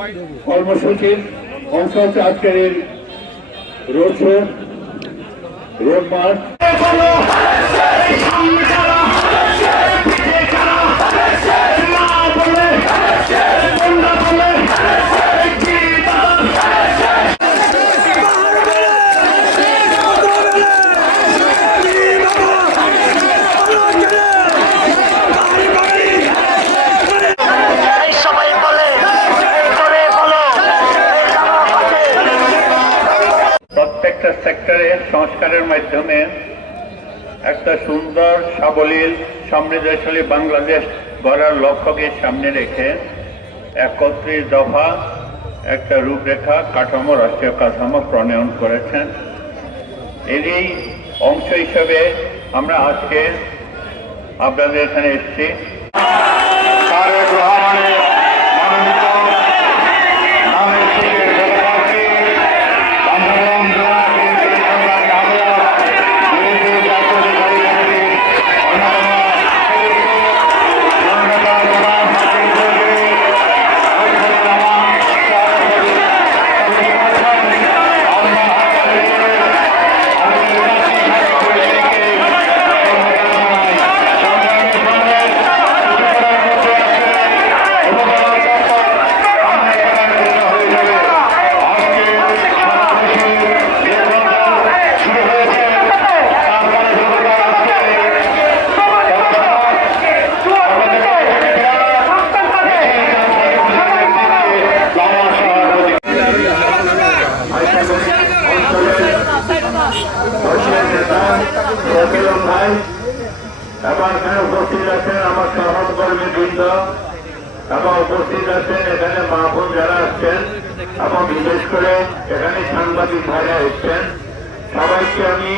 কর্মসূচির অংশ হচ্ছে আজকের এই রোড শো, রোড মার্চ। প্রত্যেকটা সেক্টরে সংস্কারের মাধ্যমে একটা সুন্দর সাবলীল সমৃদ্ধশালী বাংলাদেশ গড়ার লক্ষ্যকে সামনে রেখে ৩১ দফা একটা রূপরেখা কাঠামো, রাষ্ট্রীয় কাঠামো প্রণয়ন করেছেন। এরই অংশ হিসেবে আমরা আজকে আপনাদের এখানে এসেছি। এবং এখানে উপস্থিত আছেন আমার সহকর্মী বৃন্দ এবং উপস্থিত আছেন এখানে মা বোন যারা আসছেন এবং বিশেষ করে এখানে সাংবাদিক ভাইরা এসছেন, সবাইকে আমি